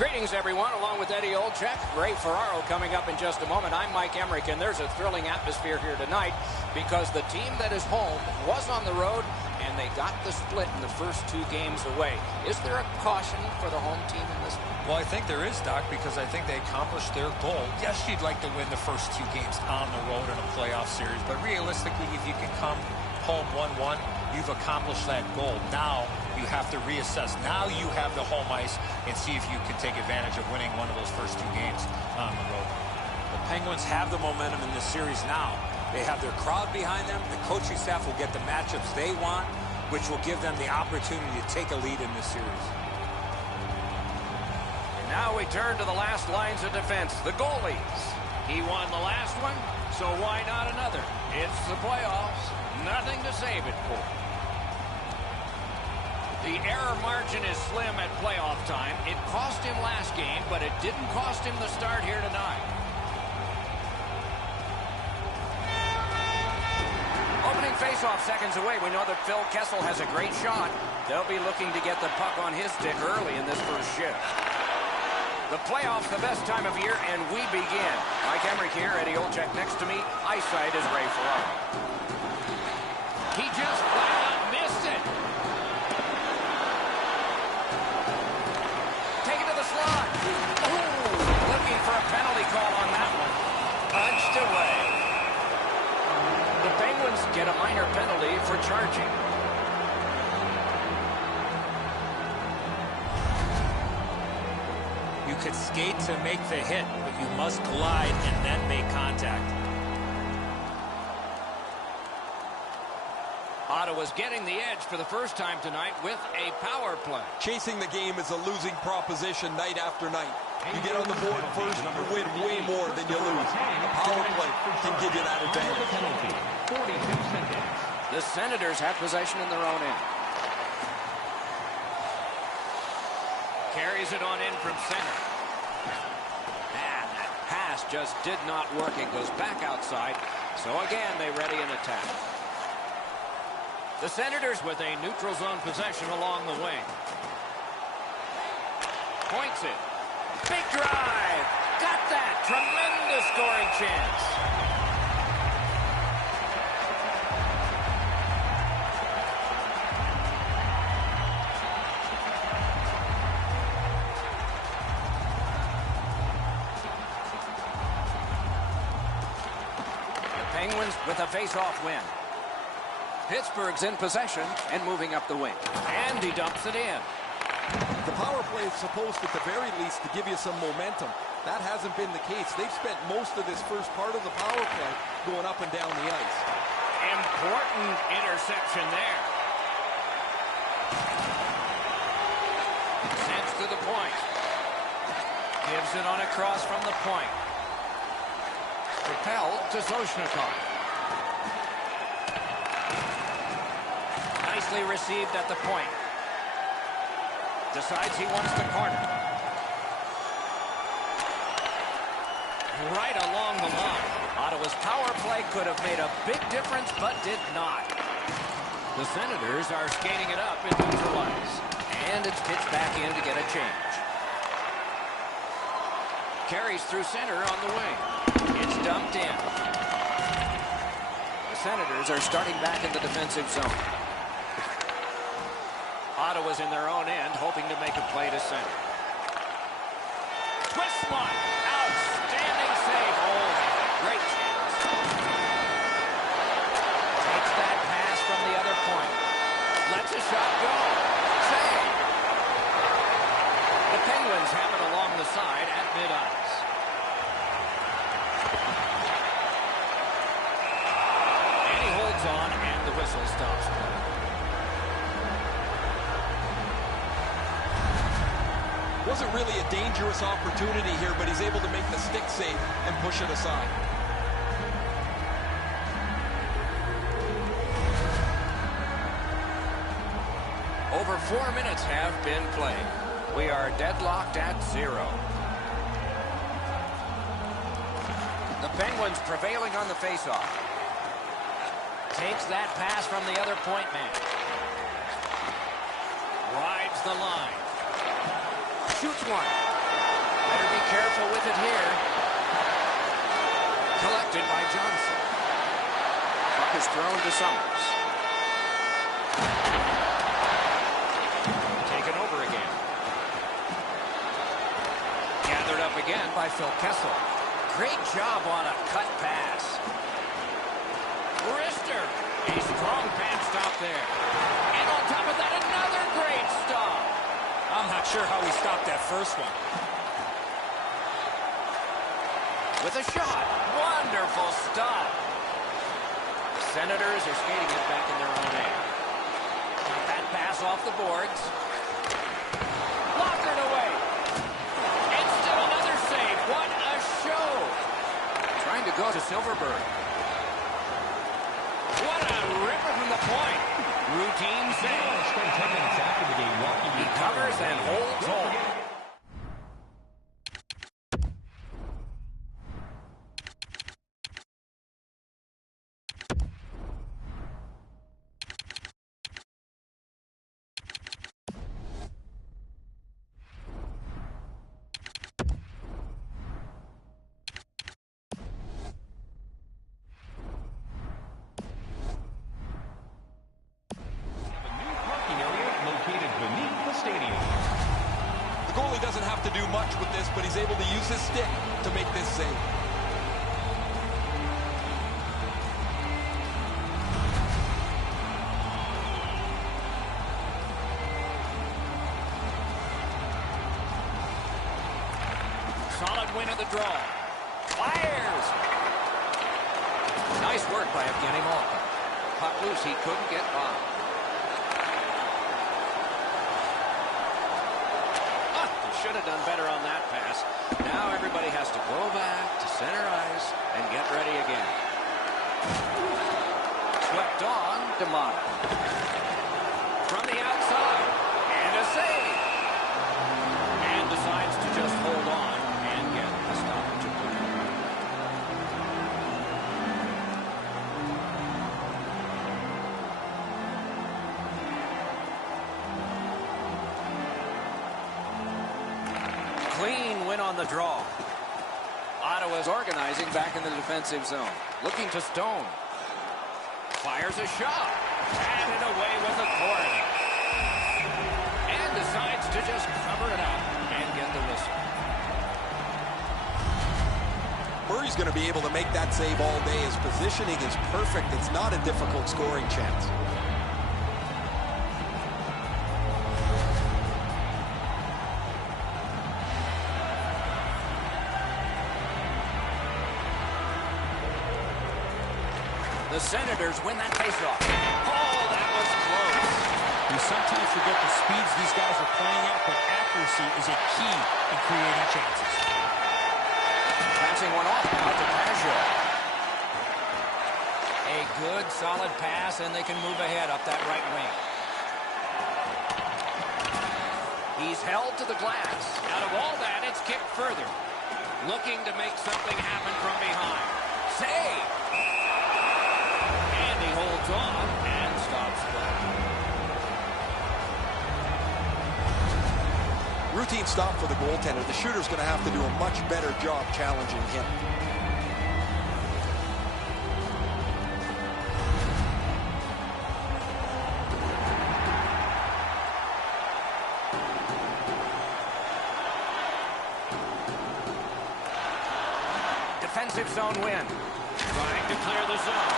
Greetings, everyone, along with Eddie Olczyk. Ray Ferraro coming up in just a moment. I'm Mike Emmerich, and there's a thrilling atmosphere here tonight because the team that is home was on the road, and they got the split in the first two games away. Is there a caution for the home team in this one? Well, I think there is, Doc, because I think they accomplished their goal. Yes, you'd like to win the first two games on the road in a playoff series, but realistically, if you can come home 1-1, you've accomplished that goal. Now you have to reassess. Now you have the home ice and see if you can take advantage of winning one of those first two games on the road. The Penguins have the momentum in this series now. They have their crowd behind them. The coaching staff will get the matchups they want, which will give them the opportunity to take a lead in this series. And now we turn to the last lines of defense, the goalies. He won the last one, so why not another? It's the playoffs. Nothing to save it for. The error margin is slim at playoff time. It cost him last game, but it didn't cost him the start here tonight. Opening faceoff seconds away. We know that Phil Kessel has a great shot. They'll be looking to get the puck on his stick early in this first shift. The playoffs, the best time of year, and we begin. Mike Emmerich here, Eddie Olczyk next to me. Eyesight is Ray Ferraro. He just flat out missed it. Take it to the slot. Ooh, looking for a penalty call on that one. Punched away. The Penguins get a minor penalty for charging. You could skate to make the hit, but you must glide and then make contact. Ottawa's getting the edge for the first time tonight with a power play. Chasing the game is a losing proposition night after night. You get on the board first, you win way more than you lose. A power play can give you that advantage. 42 seconds. The Senators have possession in their own end. Carries it on in from center. And that pass just did not work. It goes back outside. So again, they ready an attack. The Senators with a neutral zone possession along the wing. Points it. Big drive. Got that. Tremendous scoring chance. The Penguins with a face-off win. Pittsburgh's in possession and moving up the wing. And he dumps it in. The power play is supposed, at the very least, to give you some momentum. That hasn't been the case. They've spent most of this first part of the power play going up and down the ice. Important interception there. Sens to the point. Gives it on across from the point. Propelled to Soshnikov. Nicely received at the point. Decides he wants the corner. Right along the line. Ottawa's power play could have made a big difference, but did not. The Senators are skating it up in neutral ice. And it's pitched back in to get a change. Carries through center on the wing. It's dumped in. The Senators are starting back in the defensive zone. Ottawa's in their own end, hoping to make a play to center. Twist one. Outstanding save. Oh, great chance. Takes that pass from the other point. Lets a shot go. Save. The Penguins have it along the side at mid-ice. And he holds on, and the whistle stops play. Wasn't really a dangerous opportunity here, but he's able to make the stick save and push it aside. Over 4 minutes have been played. We are deadlocked at 0. The Penguins prevailing on the faceoff. Takes that pass from the other point man. Rides the line. Shoots one. Better be careful with it here. Collected by Johnson. Puck is thrown to Summers. Taken over again. Gathered up again by Phil Kessel. Great job on a cut pass. Wrister. A strong pad stop there. And on top of that, another great stop. I'm not sure how he stopped that first one. With a shot. Wonderful stop. The Senators are skating it back in their own end. Got that pass off the boards. Lockered away. And still another save. What a show. Trying to go to Silverberg. What a ripper from the point. Routine save. He covers and holds on. The goalie doesn't have to do much with this, but he's able to use his stick to make this save. Solid win of the draw. Fires. Nice work by Evgeny Malkin. Puck loose, he couldn't get by. Should have done better on that pass. Now everybody has to go back to center ice and get ready again. Swept on, D'Amato. From the outside, and a save. And decides to just hold on and get a stoppage of play. Clean win on the draw. Ottawa's organizing back in the defensive zone. Looking to Stone. Fires a shot. And it away with a corner. And decides to just cover it up and get the whistle. Murray's going to be able to make that save all day. His positioning is perfect. It's not a difficult scoring chance. The Senators win that faceoff. Oh, that was close. You sometimes forget the speeds these guys are playing at, but accuracy is a key in creating chances. Passing one off now to Pajot. A good, solid pass, and they can move ahead up that right wing. He's held to the glass. Out of all that, it's kicked further. Looking to make something happen from behind. Save! And he holds on and stops play. Routine stop for the goaltender. The shooter's going to have to do a much better job challenging him. Defensive zone win. Trying to clear the zone.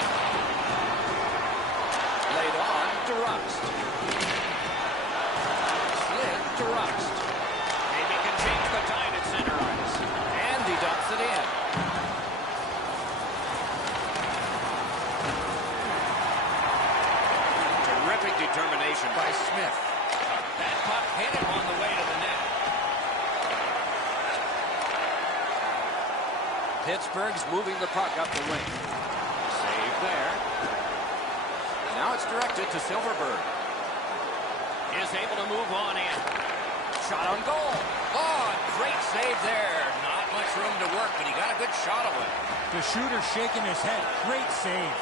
Laid on to Rust. Slid to Rust. Maybe can change the tide at center ice. And he dumps it in. Terrific determination by Smith. That puck hit him on the way to the net. Pittsburgh's moving the puck up the wing. Save there. Now it's directed to Silverberg. Is able to move on in. Shot on goal. Oh, great save there. Not much room to work, but he got a good shot away. The shooter shaking his head. Great save.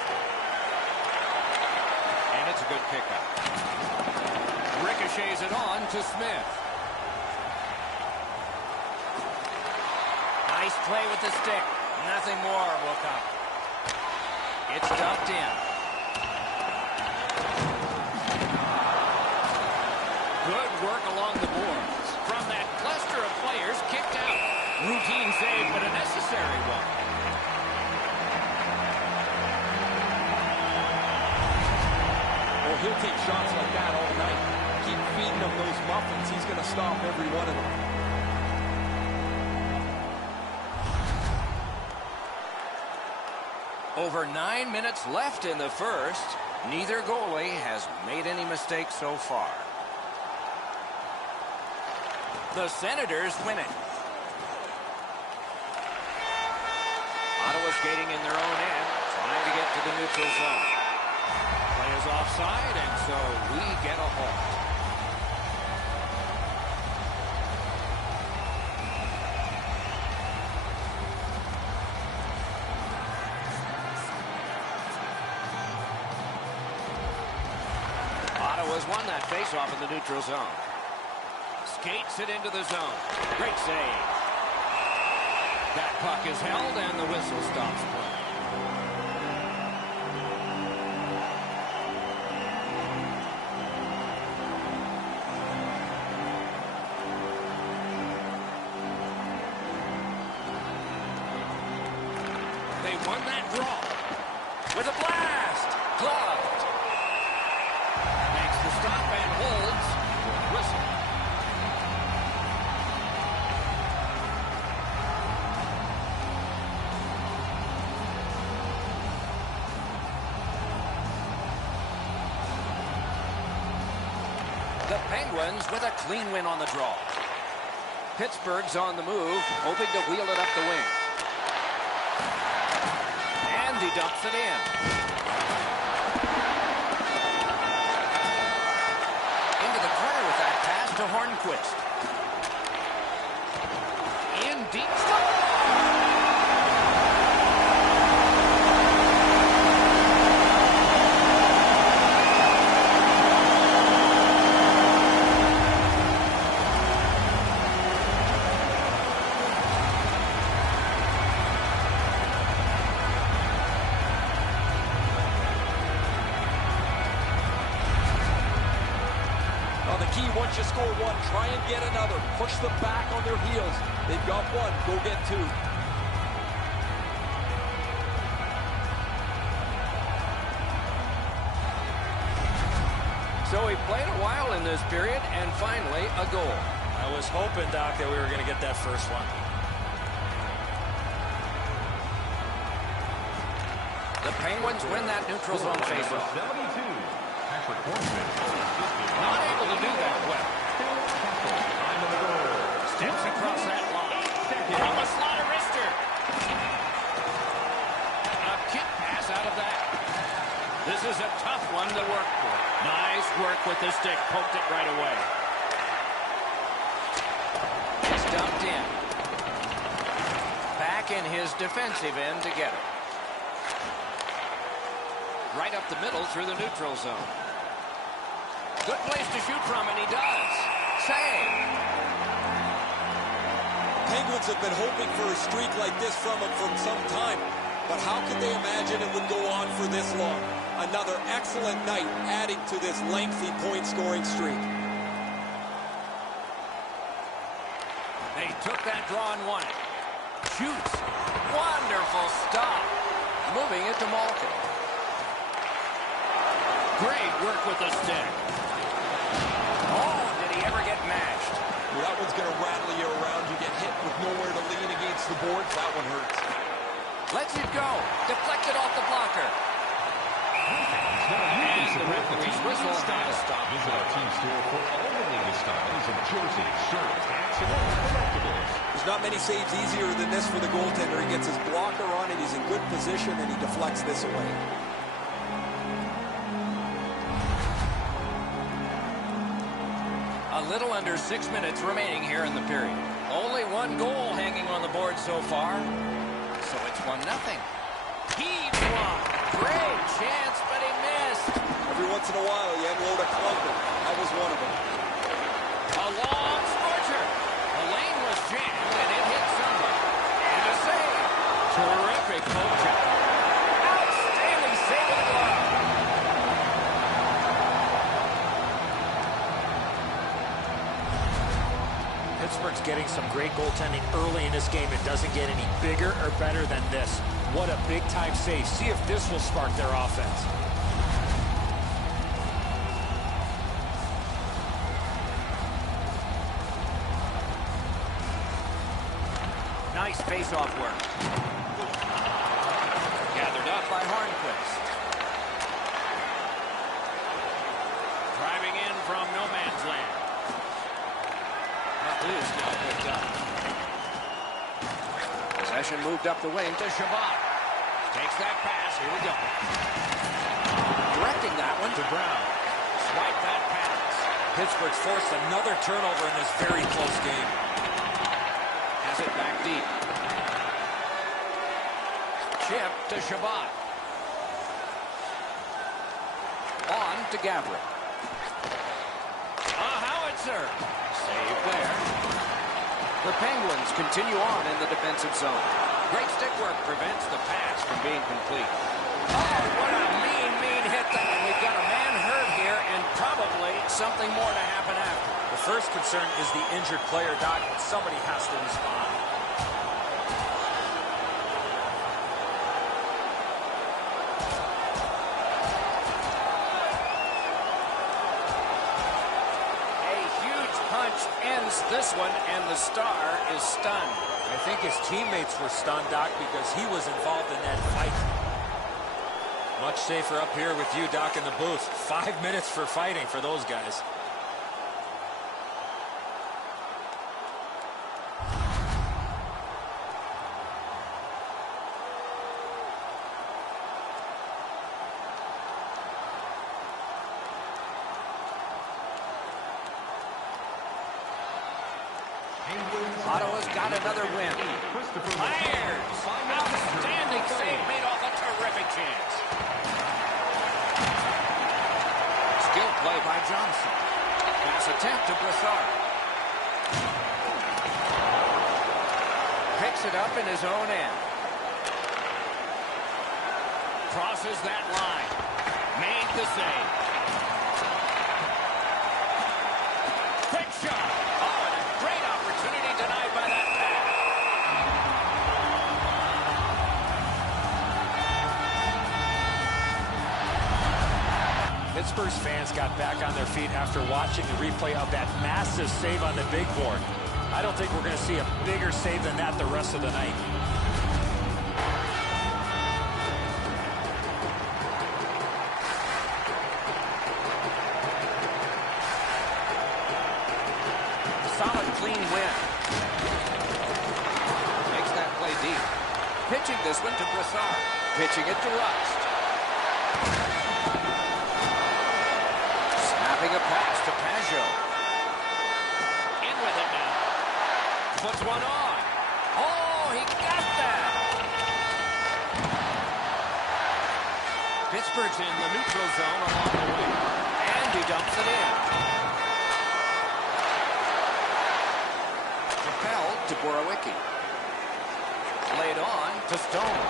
And it's a good pickup. Ricochets it on to Smith. Nice play with the stick. Nothing more will come. It's dumped in. Good work along the boards. From that cluster of players, kicked out. Routine save, but a necessary one. Well, he'll take shots like that all night. Keep feeding him those muffins. He's going to stop every one of them. Over 9 minutes left in the first. Neither goalie has made any mistakes so far. The Senators win it. Ottawa skating in their own end, trying to get to the neutral zone. Play is offside, and so we get a halt. Ottawa's won that faceoff in the neutral zone. Skates it into the zone. Great save. That puck is held, and the whistle stops play. They won that draw. With a blast. Gloved. Makes the stop and holds. Whistle. The Penguins with a clean win on the draw. Pittsburgh's on the move, hoping to wheel it up the wing. And he dumps it in. Into the corner with that pass to Hornquist. In deep stop. Once you score one, try and get another. Push them back on their heels. They've got one. Go get two. So he played a while in this period, and finally a goal. I was hoping, Doc, that we were going to get that first one. The Penguins win that neutral zone faceoff. Not able to do that well. Steps across that line. From a slaughter wrister. A kick pass out of that. This is a tough one to work for. Nice work with the stick. Poked it right away. It's dumped in. Back in his defensive end to get it. Right up the middle through the neutral zone. Good place to shoot from, and he does. Save. Penguins have been hoping for a streak like this from him for some time, but how could they imagine it would go on for this long? Another excellent night adding to this lengthy point-scoring streak. They took that draw and won it. Shoots. Wonderful stop. Moving it to Malkin. Great work with the stick. Oh, did he ever get mashed? Well, that one's going to rattle you around. You get hit with nowhere to lean against the boards. That one hurts. Lets it go. Deflected off the blocker. And the referee's whistle has stopped. Visit our team store for all the latest styles of jerseys, shirts, hats, and all collectibles. There's not many saves easier than this for the goaltender. He gets his blocker on it. He's in good position, and he deflects this away. A little under 6 minutes remaining here in the period. Only one goal hanging on the board so far. So it's 1-0. Heaves one. Great chance, but he missed. Every once in a while, you unload a clunker. That was one of them. A long scorcher. The lane was jammed, and it hit somebody. And Pittsburgh's getting some great goaltending early in this game. It doesn't get any bigger or better than this. What a big-time save. See if this will spark their offense. Nice face-off work. Gathered up by Hornquist. Driving in from no man's land. That is now picked up. Possession moved up the wing to Shabbat. Takes that pass. Here we go. Directing that one to Brown. Swipe that pass. Pittsburgh's forced another turnover in this very close game. Has it back deep. Chip to Shabbat. On to Gabrick. A howitzer. Save there. The Penguins continue on in the defensive zone. Great stick work prevents the pass from being complete. Oh, what a mean hit there. And we've got a man hurt here and probably something more to happen after. The first concern is the injured player, Doc, and somebody has to respond. Ends this one, and the star is stunned. I think his teammates were stunned, Doc, because he was involved in that fight. Much safer up here with you, Doc, in the booth. 5 minutes for fighting for those guys. Ottawa's got another win. Fires! Outstanding save made off a terrific chance. Skill play by Johnson. Pass attempt to Brassard. Picks it up in his own end. Crosses that line. Made the save. Quick shot. Oh, and a great opportunity denied by that pass. Pittsburgh's fans got back on their feet after watching the replay of that massive save on the big board. I don't think we're going to see a bigger save than that the rest of the night. Solid, clean win. Makes that play deep. Pitching this one to Brassard. Pitching it to Rust. Snapping a pass to Pajot. In with it now. Puts one on. Oh, he got that. Pittsburgh's in the neutral zone along the wing. And he dumps it in. To Borowicki. Laid on to Stone.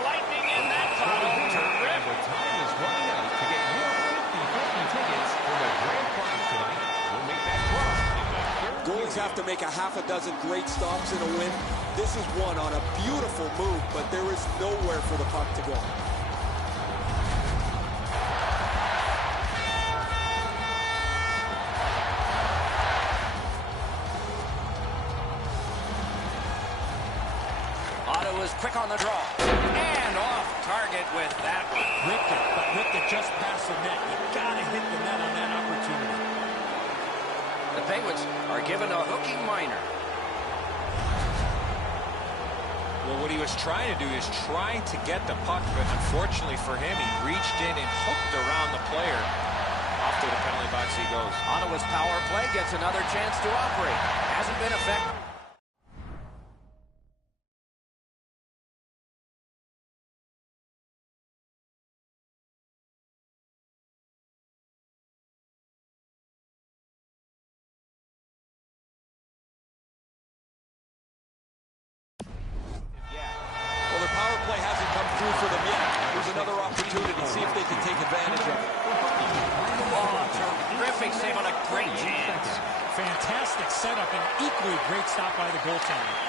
Lightning in that bottle. Terrific. The time is running out to get your 50-50 tickets for the grand prize tonight. We'll make that draw in the third. Goalies have to make a half a dozen great stops in a win. This is one on a beautiful move, but there is nowhere for the puck to go. Was quick on the draw. And off target with that one. Ripped it just past the net. You gotta hit the net on that opportunity. The Penguins are given a hooking minor. Well, what he was trying to do is trying to get the puck, but unfortunately for him, he reached in and hooked around the player. Off to the penalty box he goes. Ottawa's power play gets another chance to operate. Hasn't been effective. For them yet. There's another opportunity to see if they can take advantage of it. Oh, terrific save on a great chance. Fantastic. fantastic setup and equally great stop by the goaltender.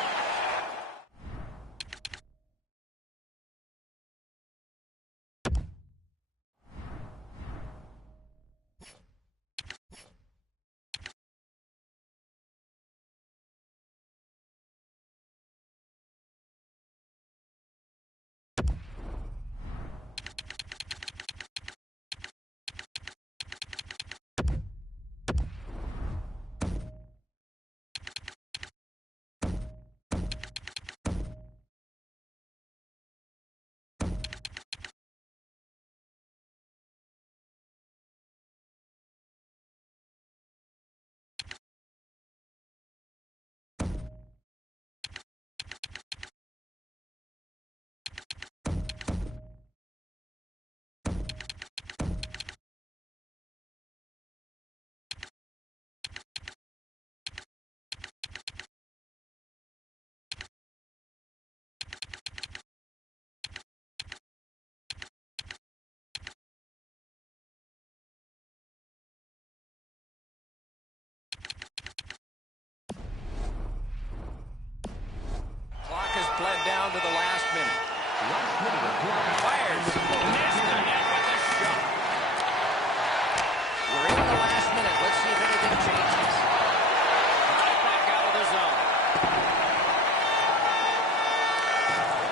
Bled down to the last minute. Fires. Missed the net with a shot. We're in the last minute. Let's see if anything changes. Right back out of the zone.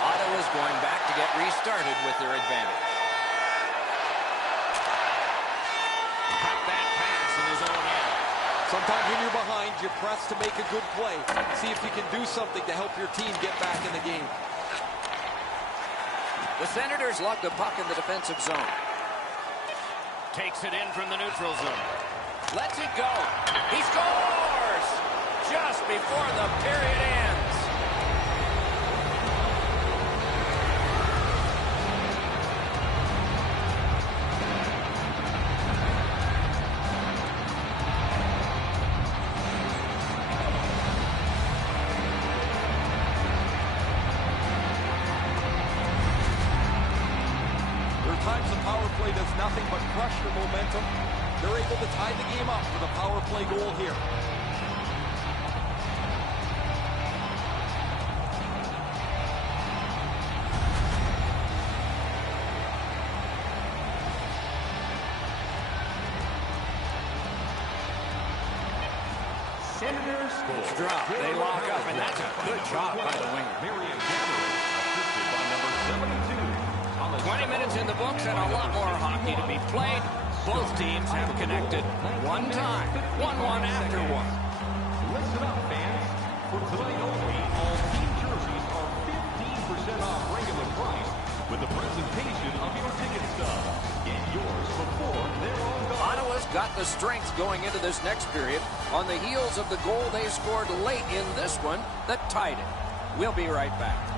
Ottawa's going back to get restarted with their advantage. Cut that pass in his own end. Sometimes when you're behind, you press to make a good play. See if you can do something to help your team get back in the game. The Senators lug the puck in the defensive zone. Takes it in from the neutral zone. Lets it go. He scores! Just before the period ends. Times the power play does nothing but crush your momentum. They're able to tie the game up with a power play goal here. Senators score. Drop. They lock up, and that's a good job by the winger. 20 minutes in the books and a lot more hockey to be played. Both teams have connected one time. 1-1 after one. Listen up, fans. For tonight only, all team jerseys are 15% off regular price with the presentation of your ticket stub. Get yours before they're all gone. Ottawa's got the strength going into this next period on the heels of the goal they scored late in this one that tied it. We'll be right back.